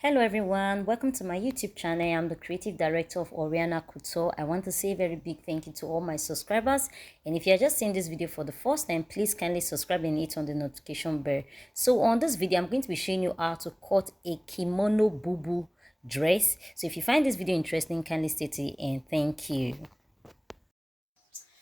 Hello everyone, welcome to my YouTube channel. I'm the creative director of Oriana Couture. I want to say a very big thank you to all my subscribers, and if you're just seeing this video for the first time, please kindly subscribe and hit on the notification bell. So on this video, I'm going to be showing you how to cut a kimono bubu dress. So if you find this video interesting, kindly stay to the end. Thank you.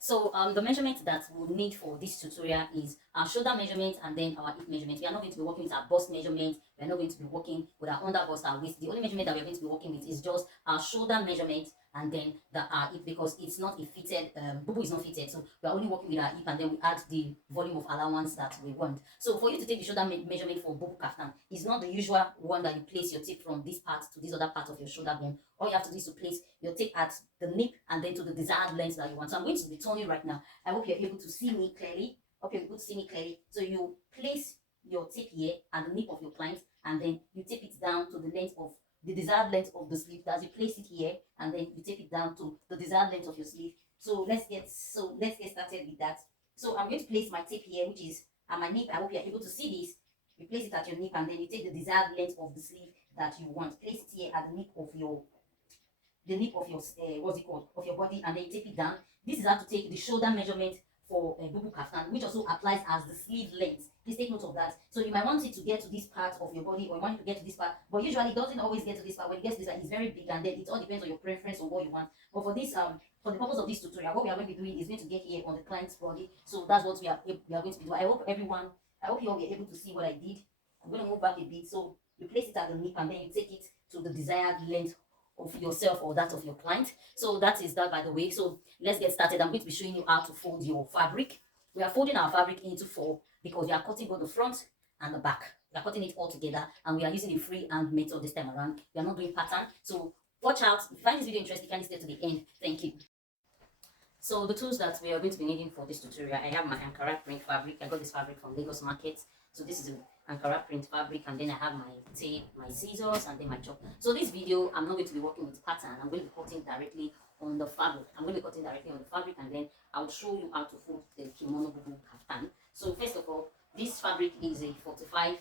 So the measurement that we'll need for this tutorial is our shoulder measurement and then our hip measurement. We are not going to be working with our bust measurement. We are not going to be working with our under bust, our waist. The only measurement that we are going to be working with is just our shoulder measurement and then our hip, because it's not a fitted, bubu is not fitted. So we are only working with our hip and then we add the volume of allowance that we want. So for you to take the shoulder measurement for bubu kaftan, it's not the usual one that you place your tip from this part to this other part of your shoulder bone. All you have to do is to place your tip at the nip and then to the desired length that you want. So I'm going to be turning right now. I hope you're able to see me clearly. Hope you're able to see me clearly. So you place your tip here at the nip of your client and then you tape it down to the length of the desired length of the sleeve. As you place it here and then you tape it down to the desired length of your sleeve. So let's get started with that. So I'm going to place my tip here, which is at my nip. I hope you're able to see this. You place it at your nip and then you take the desired length of the sleeve that you want. Place it here at the nip of your what's it called, of your body, and then you take it down. This is how to take the shoulder measurement for bubu kaftan, which also applies as the sleeve length. Please take note of that. So you might want it to get to this part of your body, or you want it to get to this part, but usually it doesn't always get to this part. When it gets to this part, it's very big, and then it all depends on your preference or what you want. But for this for the purpose of this tutorial, what we are going to be doing is going to get here on the client's body. So that's what we are going to be doing. I hope you all were able to see what I did. I'm going to move back a bit. So you place it at the nip and then you take it to the desired length of yourself or that of your client. So that is that, by the way. So let's get started. I'm going to be showing you how to fold your fabric. We are folding our fabric into four because we are cutting both the front and the back. We are cutting it all together and we are using a freehand method this time around. We are not doing pattern. So watch out. If you find this video interesting, kindly stay to the end. Thank you. So the tools that we are going to be needing for this tutorial, I have my Ankara print fabric. I got this fabric from Lagos Market. So this is a Ankara print fabric, and then I have my tape, my scissors, and then my chalk. So this video, I'm not going to be working with pattern. I'm going to be cutting directly on the fabric. I'm going to be cutting directly on the fabric, and then I'll show you how to fold the kimono bubu kaftan. So first of all, this fabric is a 45.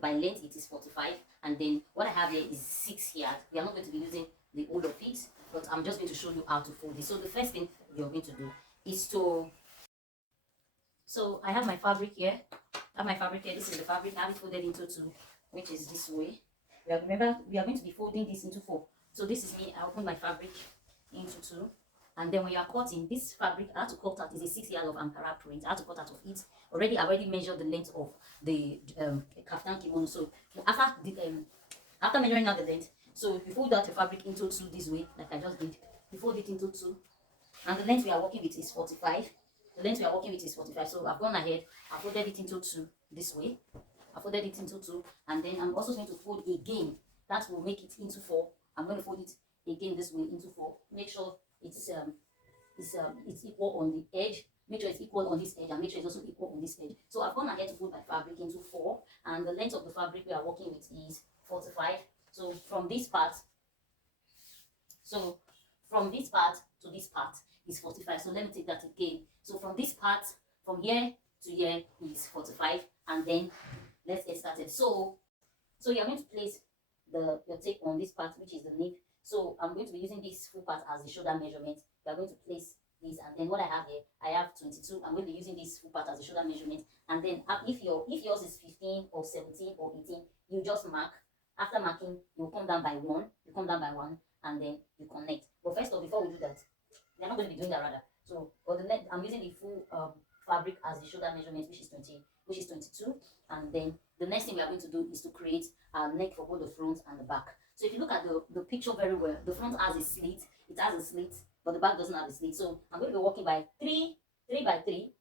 By length it is 45, and then what I have here is 6 yards. We are not going to be using the whole of it, but I'm just going to show you how to fold it. So the first thing you're going to do is to, so I have my fabric here. This is the fabric. I have it folded into two, which is this way. Remember, we are going to be folding this into four. So this is me. I open my fabric into two. And then when you are cutting this fabric, I have to cut out is a 6 yards of Ankara print. I have to cut out of it. Already, I already measured the length of the kaftan kimono. So after measuring out the length, so you fold out the fabric into two this way, like I just did. You fold it into two, and the length we are working with is 45. The length we are working with is 45. So I've gone ahead. I folded it into two this way. I folded it into two, and then I'm also going to fold again. That will make it into four. I'm going to fold it again this way into four. Make sure it's equal on the edge. Make sure it's equal on this edge, and make sure it's also equal on this edge. So I've gone ahead to fold my fabric into four, and the length of the fabric we are working with is 45. So from this part to this part is 45. So let me take that again. So from this part, from here to here is 45, and then let's get started. So you're going to place your tape on this part, which is the nip. So I'm going to be using this full part as the shoulder measurement. We are going to place this, and then what I have here, I have 22. I'm going to be using this full part as the shoulder measurement, and then if yours is 15 or 17 or 18, you just mark. After marking, you come down by one. You come down by one, and then you connect. But first of all, before we do that, we're not going to be doing that rather. So for the neck, I'm using the full fabric as the shoulder measurement, which is 22. And then the next thing we are going to do is to create a neck for both the front and the back. So if you look at the picture very well, the front has a slit. It has a slit, but the back doesn't have a slit. So I'm going to be working by 3 by 3.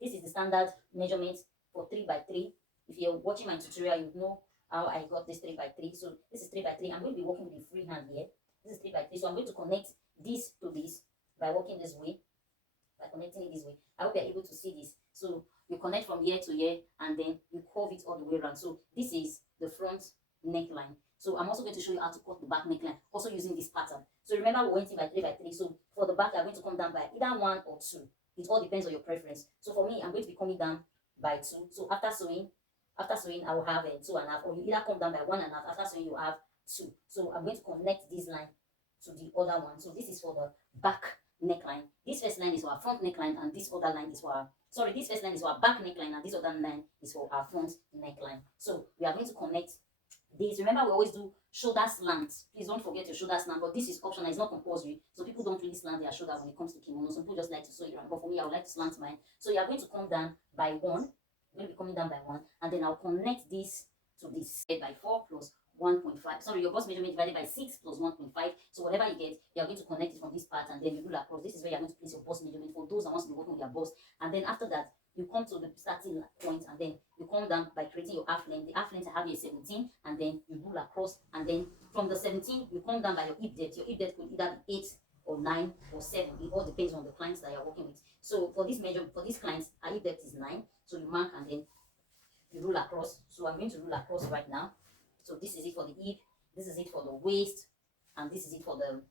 This is the standard measurement for 3 by 3. If you're watching my tutorial, you know how I got this 3 by 3. So this is 3 by 3. I'm going to be working with the free hand here. This is 3 by 3. So I'm going to connect this to this by working this way, by connecting it this way. I hope you're able to see this. So you connect from here to here, and then you curve it all the way around. So this is the front neckline. So I'm also going to show you how to cut the back neckline, also using this pattern. So remember, we went in by 3 by 3. So for the back, I'm going to come down by either 1 or 2. It all depends on your preference. So for me, I'm going to be coming down by 2. So after sewing, After sewing, I will have 2.5, or you either come down by 1.5. After sewing, you have 2. So I'm going to connect this line to the other one. So this is for the back neckline. This first line is for our front neckline, and this other line is for our, sorry, this first line is for our back neckline, and this other line is for our front neckline. So we are going to connect this. Remember, we always do shoulder slant. Please don't forget your shoulder slant, but this is optional, it's not compulsory. So people don't really slant their shoulder when it comes to kimono. Some people just like to sew it around, but for me, I would like to slant mine. So you are going to come down by 1. I'm going to be coming down by 1, and then I'll connect this to this by 4 plus 1.5. Sorry, your bust measurement divided by 6 plus 1.5. So whatever you get, you are going to connect it from this part, and then you rule across. This is where you are going to place your bust measurement for those that want to be working with their bust. And then after that, you come to the starting point, and then you come down by creating your half length. The half length I have here 17, and then you rule across, and then from the 17 you come down by your hip depth. Your hip depth could either be 8 or 9 or 7. It all depends on the clients that you're working with. So for this measure, for these clients, our hip depth is 9. So you mark and then you rule across. So I'm going to rule across right now. So this is it for the hip, this is it for the waist, and this is it for the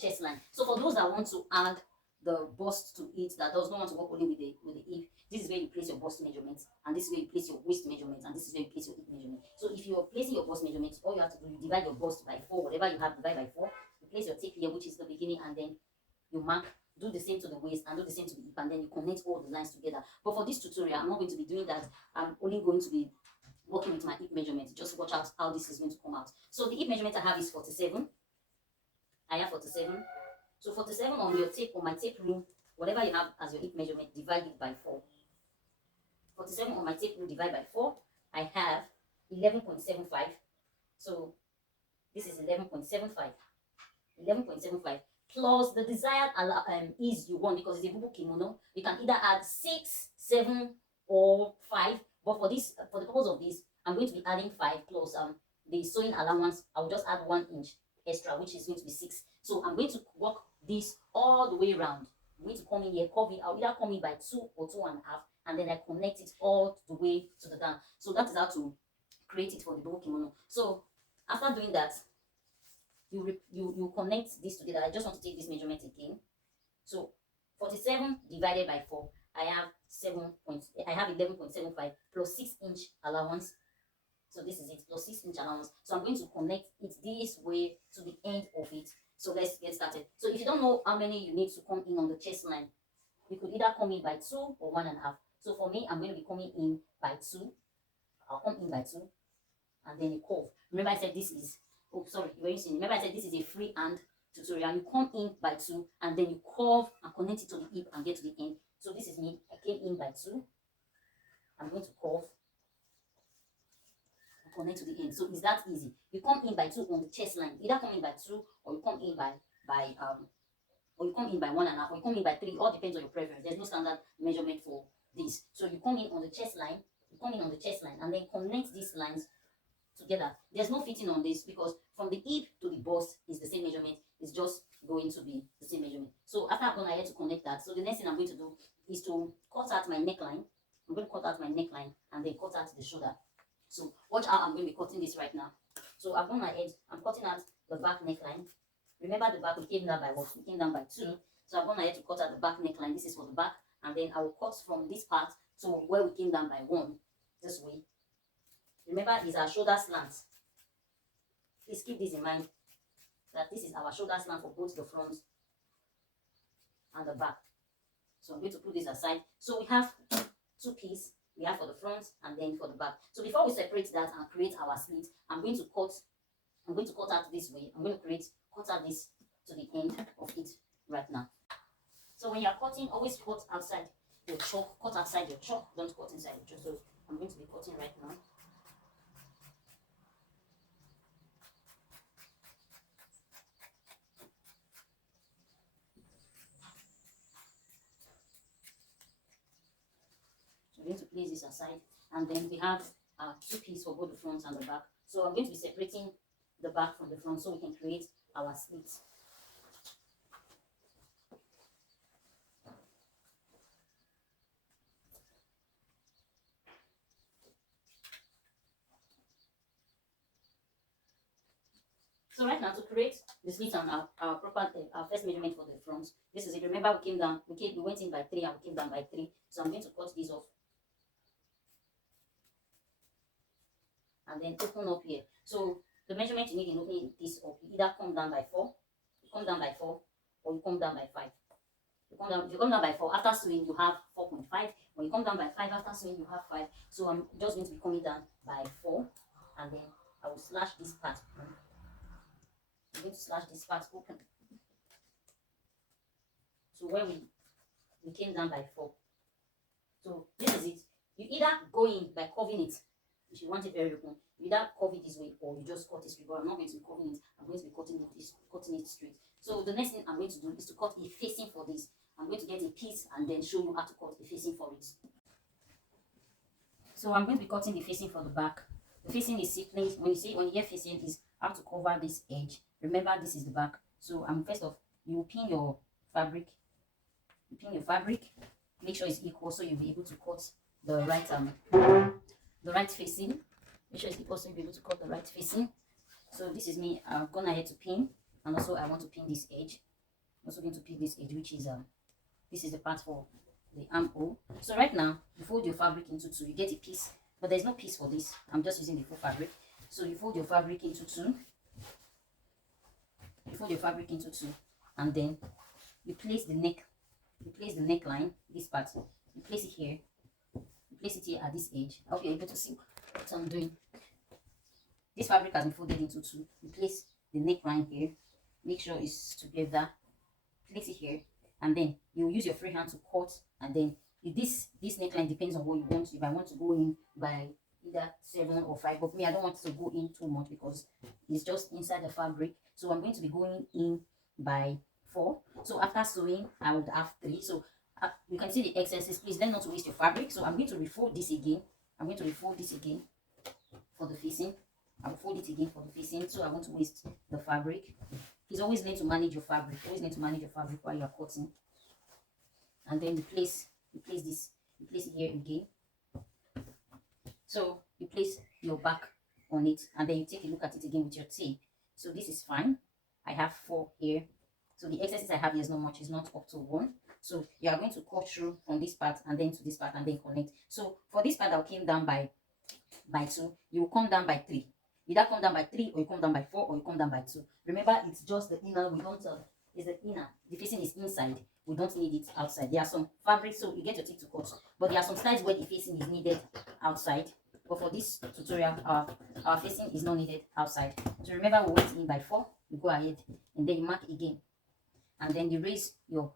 chest line. So for those that want to add the bust to it, that does not want to work only with the hip, this is where you place your bust measurement, and this is where you place your waist measurement, and this is where you place your hip measurement. So if you are placing your bust measurement, all you have to do, you divide your bust by 4, whatever you have, divide by 4. You place your tape here, which is the beginning, and then you mark. Do the same to the waist and do the same to the hip, and then you connect all the lines together. But for this tutorial, I'm not going to be doing that. I'm only going to be working with my hip measurement. Just watch out how this is going to come out. So the hip measurement I have is 47. I have 47. So 47 on your tape, on my tape rule, whatever you have as your hip measurement, divide it by 4. 47 on my tape rule, divide by 4. I have 11.75. So this is 11.75. 11.75 plus the desired ease you want, because it's a bubu kimono. You can either add 6, 7, or 5. But for this, for the purpose of this, I'm going to be adding 5 plus the sewing allowance. I'll just add 1 inch extra, which is going to be 6. So I'm going to work this all the way around. I'm going to come in here, curve it. I'll either come in by 2 or 2.5, and then I connect it all the way to the down. So that is how to create it for the bubu kimono. So after doing that, you connect this together. I just want to take this measurement again. So 47 divided by 4, I have 11.75 plus 6 inch allowance. So this is it, plus 6 inch allowance. So I'm going to connect it this way to the end of it. So let's get started. So if you don't know how many you need to come in on the chest line, you could either come in by 2 or 1.5. So for me, I'm going to be coming in by 2. I'll come in by 2, and then you curve. Remember I said this is, oh sorry, you were using, remember I said this is a free hand tutorial. You come in by 2, and then you curve and connect it to the hip and get to the end. So this is me. I came in by 2. I'm going to curve and connect to the end. So it's that easy. You come in by 2 on the chest line. Either come in by 2, or you come in by 1.5, or you come in by 3. It all depends on your preference. There's no standard measurement for this. So you come in on the chest line. You come in on the chest line, and then connect these lines together. There's no fitting on this, because from the hip to the bust is the same measurement. It's just going to be the same measurement. So after I've gone ahead to connect that, so the next thing I'm going to do is to cut out my neckline. I'm going to cut out my neckline and then cut out the shoulder. So watch how I'm going to be cutting this right now. So I've gone ahead, I'm cutting out the back neckline. Remember the back, we came down by what? We came down by 2. So I've gone ahead to cut out the back neckline. This is for the back, and then I will cut from this part to where we came down by 1, this way. Remember, it's our shoulder slant. Please keep this in mind, that this is our shoulder slant for both the front and the back. So I'm going to put this aside. So we have 2 pieces. We have for the front and then for the back. So before we separate that and create our slit, I'm going to cut out this way. I'm going to cut out this to the end of it right now. So when you're cutting, always cut outside your chalk. Cut outside your chalk. Don't cut inside your chalk. So I'm going to be cutting right now. I'm going to place this aside, and then we have 2 pieces for both the front and the back. So I'm going to be separating the back from the front so we can create our slit. So right now, to create the slit and our proper our first measurement for the front, this is it. Remember we went in by 3 and we came down by 3. So I'm going to cut this off. and then open up here. So the measurement you need in opening this up, you either come down by 4, you come down by 4, or you come down by 5. If you come down by 4, after sewing you have 4.5. When you come down by 5, after sewing you have 5. So I'm just going to be coming down by 4, and then I will slash this part. I'm going to slash this part open. So where we came down by 4. So this is it. You either go in by curving it, if you want it very open. You either curve it this way, or you just cut it straight. But I'm not going to be curving it. I'm going to be cutting it straight. So the next thing I'm going to do is to cut a facing for this. I'm going to get a piece and then show you how to cut a facing for it. So I'm going to be cutting the facing for the back. The facing is simply, when you hear facing, is how to cover this edge. Remember, this is the back. So first off, you will pin your fabric. You pin your fabric. Make sure it's equal so you'll be able to cut the right facing. Make sure it's equal so you'll be able to cut the right facing. So this is me. I've gone ahead to pin, and also I want to pin this edge. I'm also going to pin this edge, which is this is the part for the armhole. So right now, you fold your fabric into 2. You get a piece, but there's no piece for this. I'm just using the full fabric. So you fold your fabric into 2. You fold your fabric into 2, and then you place the neck. You place the neckline, this part. You place it here. You place it here at this edge. I hope you're able to see what I'm doing. This fabric has been folded into 2. You place the neckline here. Make sure it's together. Place it here, and then you use your free hand to cut, and then this neckline depends on what you want. If I want to go in by either 7 or 5, but me, I don't want to go in too much because it's just inside the fabric. So I'm going to be going in by 4. So after sewing, I would have 3. So you can see the excesses. Please learn not to waste your fabric. So I'm going to refold this again. I'm going to refold this again for the facing. I will fold it again for the facing. So I want to waste the fabric. Please always learn to manage your fabric. Always learn to manage your fabric while you are cutting. And then you place this. You place it here again. So you place your back on it, and then you take a look at it again with your tape. So this is fine. I have 4 here. So the excesses I have here is not much. It's not up to 1. So you are going to cut through from this part and then to this part and then connect. So for this part that came down by 2, you will come down by 3. You either come down by 3, or you come down by 4, or you come down by 2. Remember, it's just the inner. We don't it's the inner. The facing is inside. We don't need it outside. There are some fabrics, so you get your teeth to cut. But there are some slides where the facing is needed outside. But for this tutorial, our facing is not needed outside. So remember, we went in by 4. You go ahead and then you mark again, and then you raise your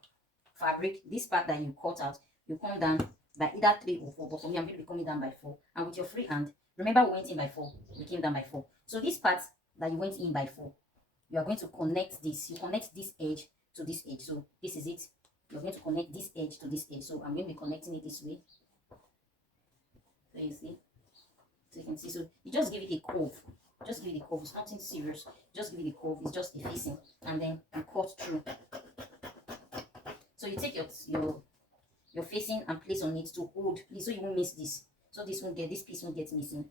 fabric. This part that you cut out, you come down by either 3 or 4. But for me, I'm going to be coming down by 4. And with your free hand, remember, we went in by 4. We came down by 4. So this part that you went in by 4, you are going to connect this. You connect this edge to this edge. So this is it. You're going to connect this edge to this edge. So I'm going to be connecting it this way. So you see. So you can see. So you just give it a curve. Just give it a curve. It's nothing serious. Just give it a curve. It's just a facing. And then you cut through. So you take your facing and place on it to hold, please, so you won't miss this. So this piece won't get missing.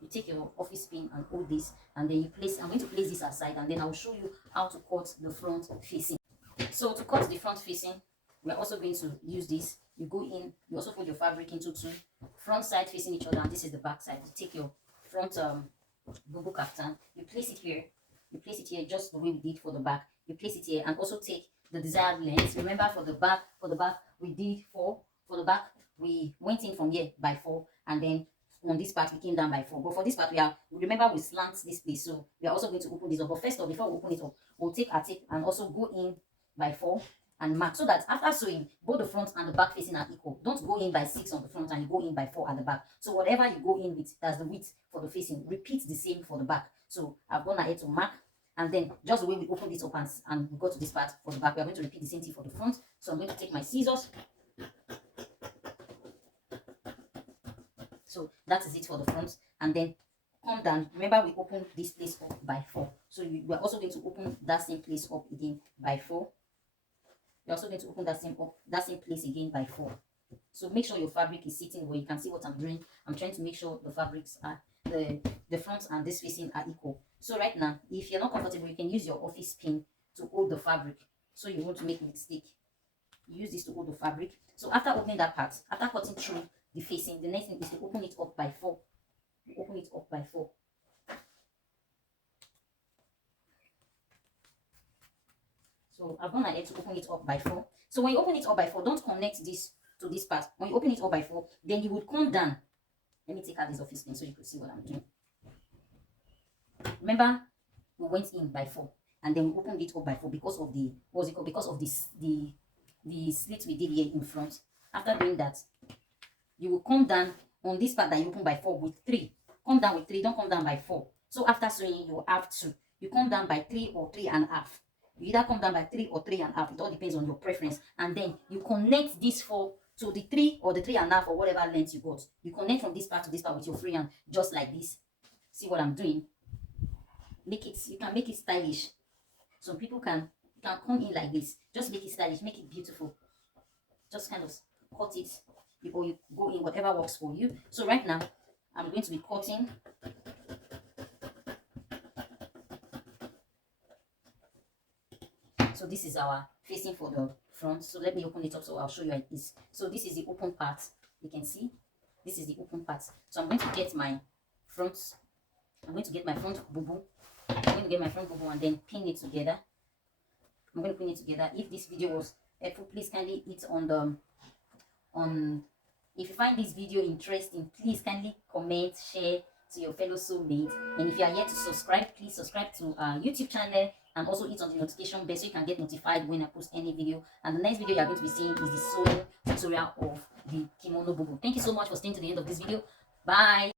You take your office pin and hold this, and then you place. I'm going to place this aside, and then I'll show you how to cut the front facing. So to cut the front facing, we're also going to use this. You go in, you also fold your fabric into 2, front side facing each other, and this is the back side. You take your front bubu kaftan, you place it here. You place it here just the way we did for the back. You place it here, and also take the desired length. Remember, for the back we did 4. For the back, we went in from here by 4, and then on this part we came down by 4. But for this part, remember, we slant this place, so we are also going to open this up. But first of all, before we open it up, we'll take our tape and also go in by 4 and mark, so that after sewing, both the front and the back facing are equal. Don't go in by 6 on the front and you go in by 4 at the back. So whatever you go in with, that's the width for the facing. Repeat the same for the back. So I've gone ahead to mark, and then just the way we open this up and we go to this part for the back, we are going to repeat the same thing for the front. So I'm going to take my scissors. So that is it for the front, and then come down. Remember, we opened this place up by 4, so we're also going to open that same place up again by 4. You're also going to open that same place again by 4. So make sure your fabric is sitting where you can see what I'm doing. I'm trying to make sure the fabrics are the front and this facing are equal. So right now, if you're not comfortable, you can use your office pin to hold the fabric, so you won't make a mistake. You use this to hold the fabric. So after opening that part, after cutting through the facing, the next thing is to open it up by 4. open it up by 4. So I've gone ahead to open it up by 4. So when you open it up by 4, don't connect this to this part. When you open it up by 4, then you would come down. Let me take out this office pen so you could see what I'm doing. Remember, we went in by 4 and then we opened it up by 4 because of the, what's it called, because of this the slit we did here in front. After doing that, you will come down on this part that you open by 4 with 3. Come down with 3, don't come down by 4. So after sewing, you have 2. You come down by 3 or 3.5. You either come down by 3 or 3.5. It all depends on your preference. And then you connect this 4 to the 3 or the 3.5 or whatever length you got. You connect from this part to this part with your free hand, just like this. See what I'm doing? Make it, you can make it stylish. Some people can come in like this. Just make it stylish, make it beautiful. Just kind of cut it before you go in, whatever works for you. So right now, I'm going to be cutting. So this is our facing for the front. So let me open it up so I'll show you how it is. So this is the open part. You can see this is the open part. So I'm going to get my front. I'm going to get my front bubu. I'm going to get my front bubu and then pin it together. I'm going to pin it together. If this video was helpful, please kindly hit on the if you find this video interesting, please kindly comment, share to your fellow soulmates. And if you are yet to subscribe, please subscribe to our YouTube channel and also hit on the notification bell so you can get notified when I post any video. And the next video you are going to be seeing is the sewing tutorial of the kimono bubu. Thank you so much for staying to the end of this video. Bye.